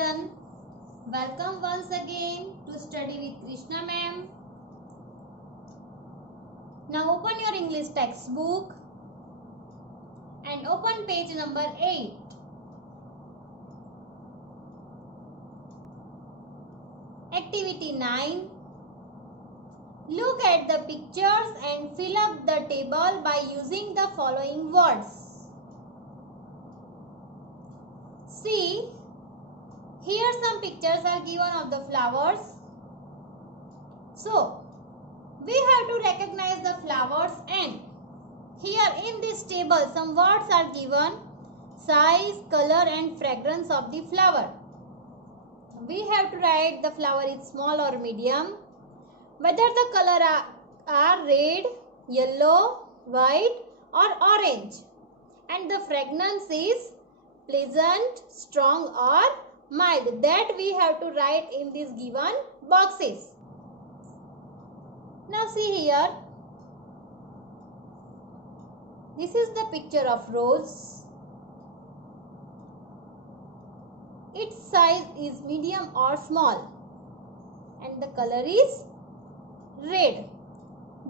children, welcome once again to study with Krishna ma'am. Now open your English textbook and open page number 8. Activity 9. Look at the pictures and fill up the table by using the following words. See, here some pictures are given of the flowers. So, we have to recognize the flowers, and here in this table some words are given: size, color and fragrance of the flower. We have to write the flower is small or medium, whether the color are red, yellow, white or orange, and the fragrance is pleasant, strong or mild. That we have to write in these given boxes. Now see here, this is the picture of rose. Its size is medium or small and the color is red.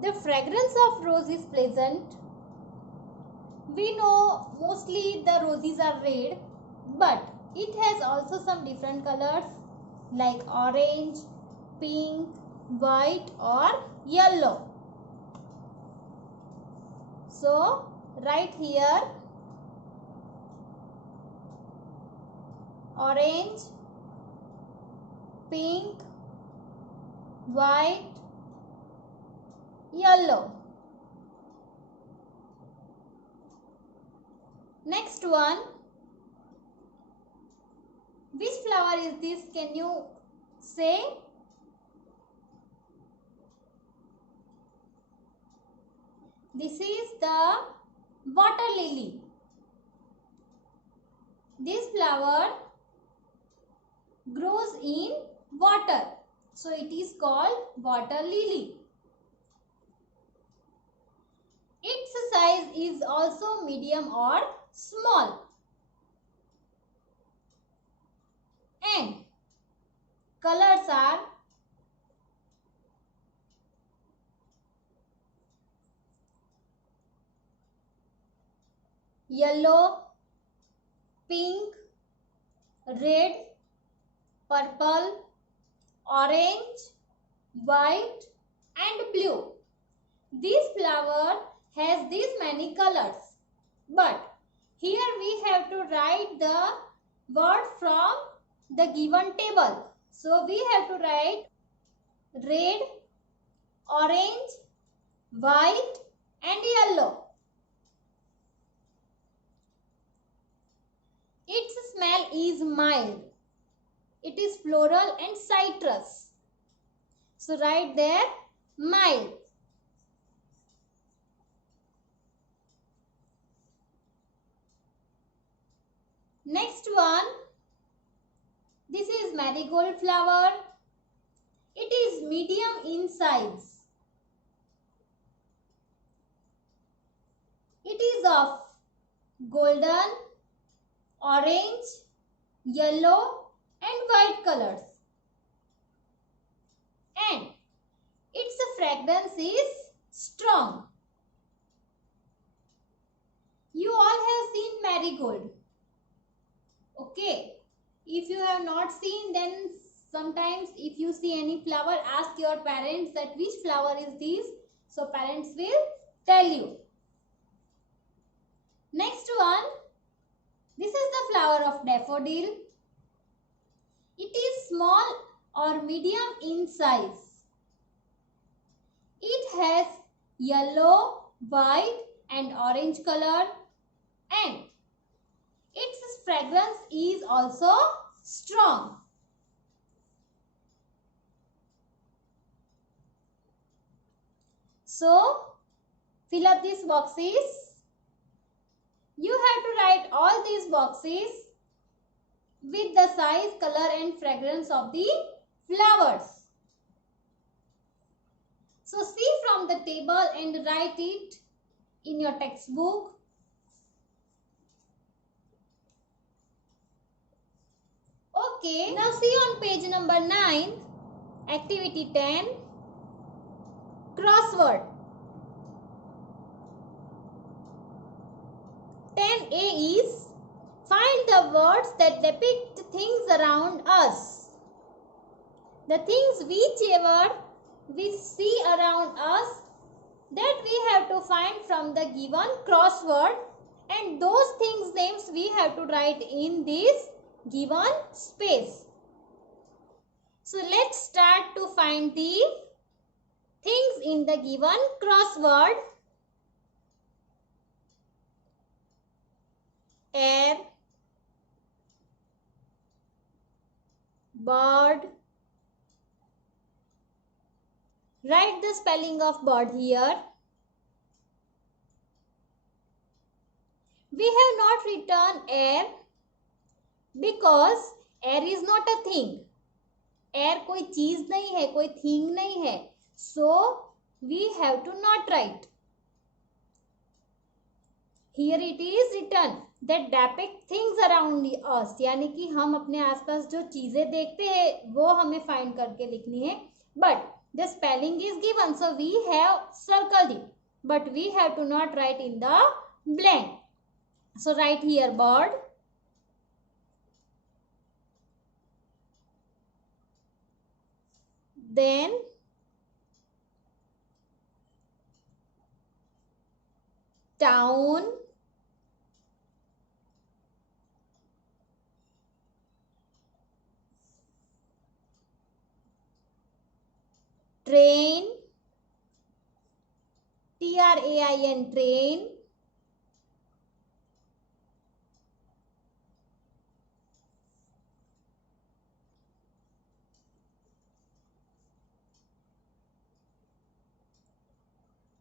The fragrance of rose is pleasant. We know mostly the roses are red, but it has also some different colors like orange, pink, white or yellow. So write here orange, pink, white, yellow. Next one. Which flower is this? Can you say? This is the water lily. This flower grows in water, so it is called water lily. Its size is also medium or small, and colors are yellow, pink, red, purple, orange, white and blue. This flower has these many colors, but here we have to write the word from the given table. So we have to write red, orange, white and yellow. Its smell is mild. It is floral and citrus. So write there mild. Next one. This is marigold flower. It is medium in size. It is of golden, orange, yellow and white colors, and its fragrance is strong. You all have seen marigold. Okay, if you have not seen, then sometimes if you see any flower, ask your parents that which flower is this. So parents will tell you. Next one. This is the flower of daffodil. It is small or medium in size. It has yellow, white and orange color, and its fragrance is also strong. So, fill up these boxes. You have to write all these boxes with the size, color and fragrance of the flowers. So see from the table and write it in your textbook. Okay, now see on page number 9, activity 10, crossword. 10A is find the words that depict things around us. The things whichever we see around us, that we have to find from the given crossword, and those things names we have to write in this given space. So let's start to find the things in the given crossword. Air, bird. Write the spelling of bird here. We have not written air because air is not a thing. Air कोई चीज नहीं है, कोई thing नहीं है. So we have to not write. Here it is written that depict things around us, यानी कि हम अपने आसपास जो चीजें देखते हैं वो हमें find करके लिखनी है. But the spelling is given, so we have circled it. But we have to not write in the blank. So write here bird. Then town. Train. Train, train.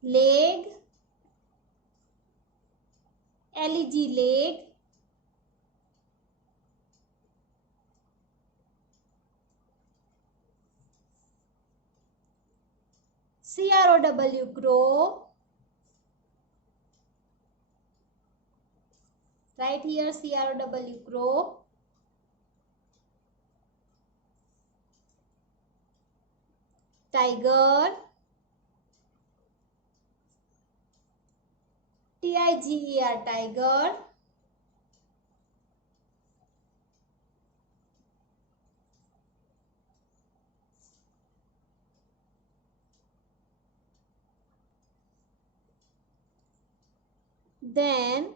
Leg. Leg, leg. CROW, crow. Right here CROW, crow. Tiger. TIGER, tiger. Then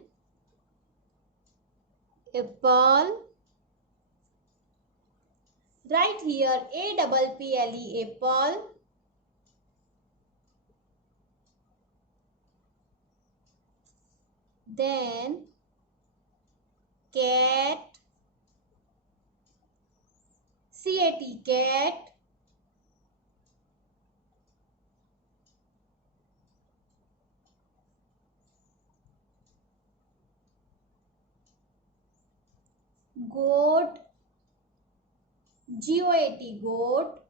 apple. Right here APPLE, apple. Then cat. CAT, cat. Goat. GOAT, goat.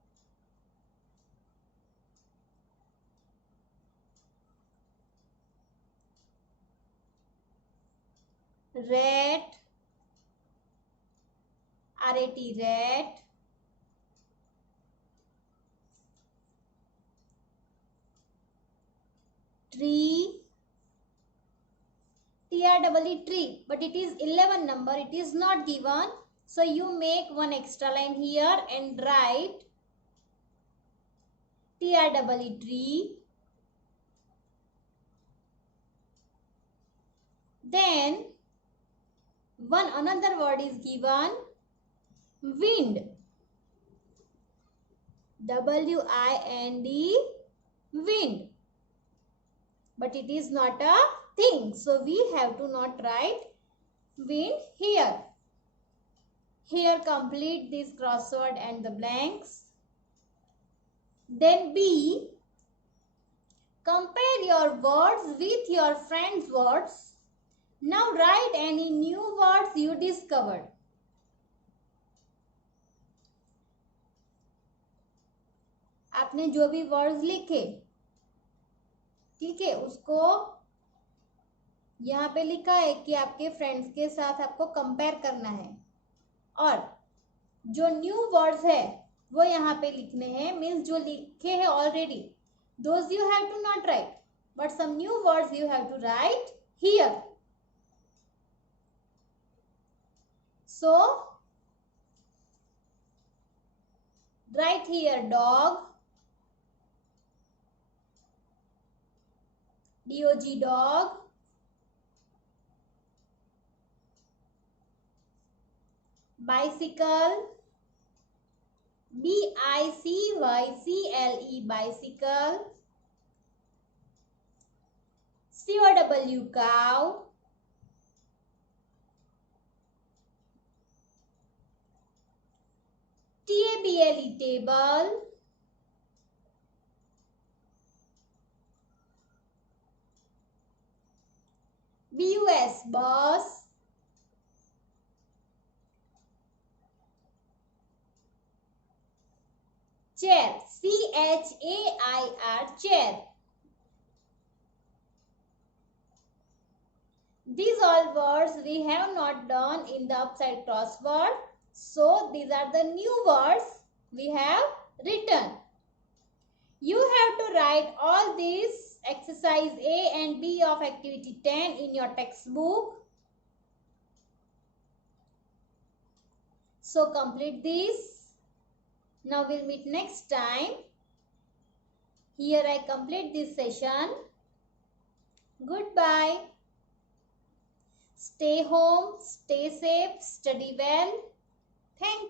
Rat. RAT, rat. Tree. TREE, tree, but it is 11 number, it is not given. So you make one extra line here and write TREE, tree. Then one another word is given, wind. WIND, wind. But it is not a thing, so we have to not write wind here. Here complete this crossword and the blanks. Then B, compare your words with your friends' words. Now write any new words you discovered. आपने जो भी words लिखे, ठीक है, उसको यहाँ पे लिखा है कि आपके फ्रेंड्स के साथ आपको कंपेयर करना है और जो न्यू वर्ड्स है वो यहाँ पे लिखने हैं, मीन्स जो लिखे हैं already, those you have to not write, but some new words you have to write here. So write here dog, dog, dog, bicycle, bicycle, bicycle, cow, cow, table, table, bus, bus, chair, chair, chair. These all words we have not done in the upside crossword. So these are the new words we have written. You have to write all these exercise A and B of activity 10 in your textbook. So complete this. Now we'll meet next time. Here I complete this session. Goodbye. Stay home, stay safe, study well. Thank you.